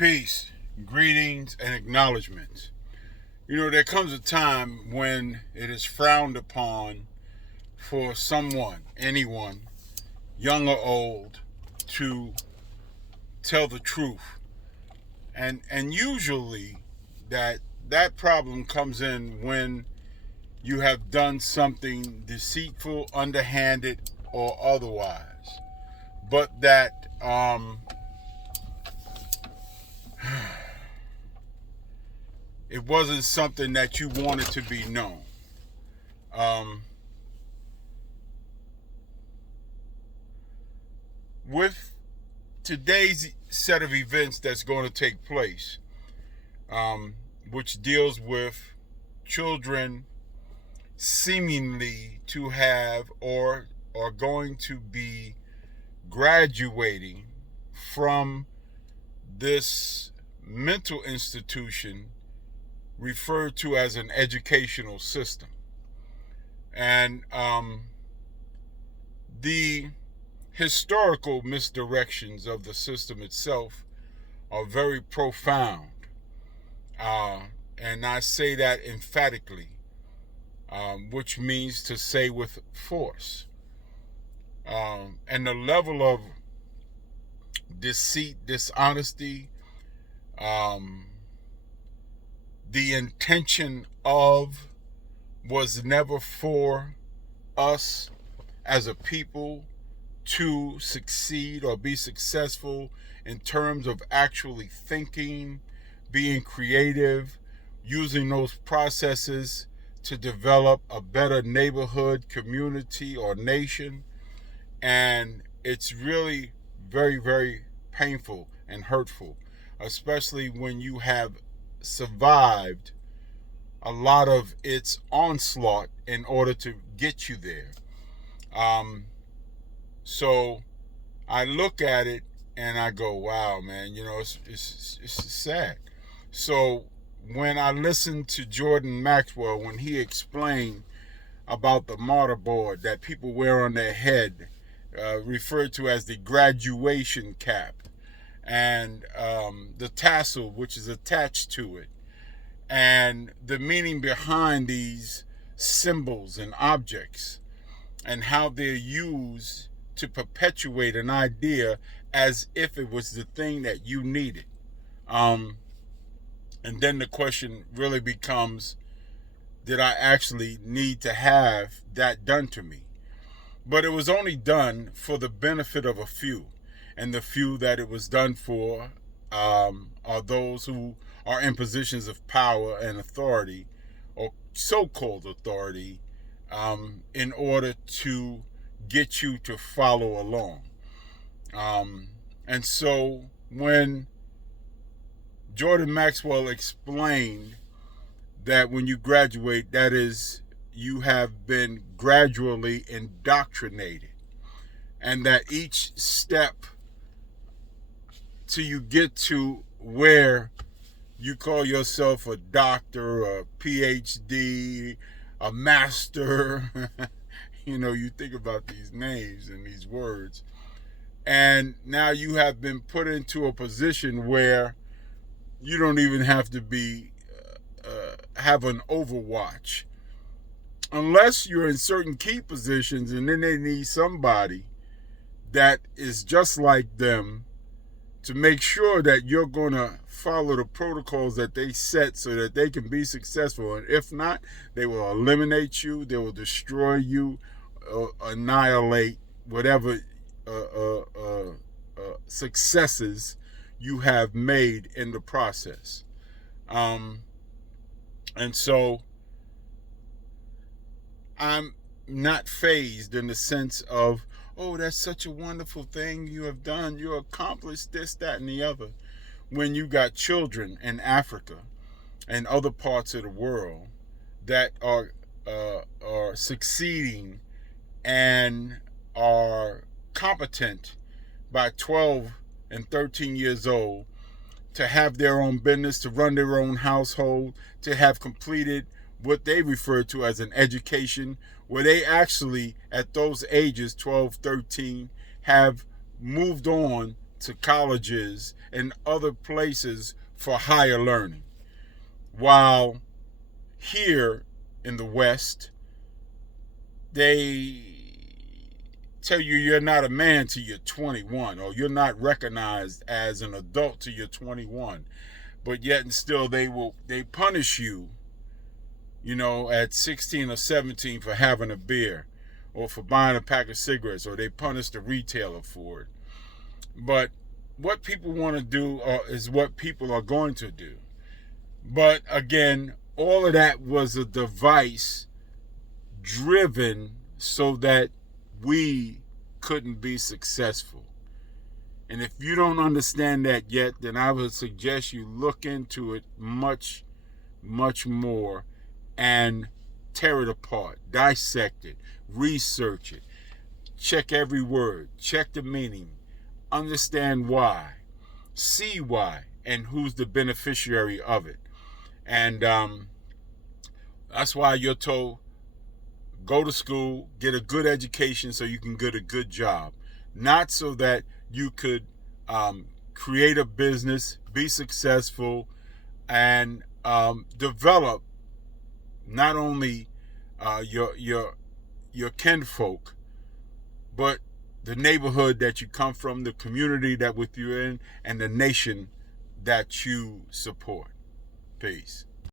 Peace, greetings, and acknowledgments. There comes a time when it is frowned upon for someone, anyone, young or old, to tell the truth. And usually that problem comes in when you have done something deceitful, underhanded, or otherwise. But that it wasn't something that you wanted to be known. Um, with today's set of events that's going to take place, which deals with children seemingly to have or are going to be graduating from this mental institution referred to as an educational system. And the historical misdirections of the system itself are very profound. And I say that emphatically, which means to say with force. And the level of deceit, dishonesty, the intention of was never for us as a people to succeed or be successful in terms of actually thinking, being creative, using those processes to develop a better neighborhood, community, or nation. And it's really very, very painful and hurtful, especially when you have survived a lot of its onslaught in order to get you there. So I look at it and I go, wow, man, it's sad. So when I listened to Jordan Maxwell, when he explained about the mortarboard that people wear on their head, referred to as the graduation cap, and the tassel which is attached to it, and the meaning behind these symbols and objects, and how they're used to perpetuate an idea as if it was the thing that you needed. And then the question really becomes, did I actually need to have that done to me? But it was only done for the benefit of a few. And the few that it was done for are those who are in positions of power and authority, or so-called authority, in order to get you to follow along. And so when Jordan Maxwell explained that when you graduate, that is, you have been gradually indoctrinated, and that each step till you get to where you call yourself a doctor, a PhD, a master, you think about these names and these words, and now you have been put into a position where you don't even have to be have an overwatch, unless you're in certain key positions, and then they need somebody that is just like them to make sure that you're going to follow the protocols that they set so that they can be successful. And if not, they will eliminate you, they will destroy you, annihilate whatever successes you have made in the process. And so I'm not fazed in the sense of, oh, that's such a wonderful thing you have done. You accomplished this, that, and the other. When you got children in Africa and other parts of the world that are succeeding and are competent by 12 and 13 years old to have their own business, to run their own household, to have completed what they refer to as an education, where they actually, at those ages, 12, 13, have moved on to colleges and other places for higher learning. While here in the West, they tell you you're not a man till you're 21, or you're not recognized as an adult till you're 21. But yet and still they punish you, at 16 or 17 for having a beer or for buying a pack of cigarettes, or they punish the retailer for it. But what people want to do is what people are going to do. But again, all of that was a device driven so that we couldn't be successful. And if you don't understand that yet, then I would suggest you look into it much, much more and tear it apart, dissect it, research it, check every word, check the meaning, understand why, see why, and who's the beneficiary of it. And that's why you're told, go to school, get a good education so you can get a good job. Not so that you could create a business, be successful, and develop not only your kinfolk, but the neighborhood that you come from, the community that with you're in, and the nation that you support. Peace.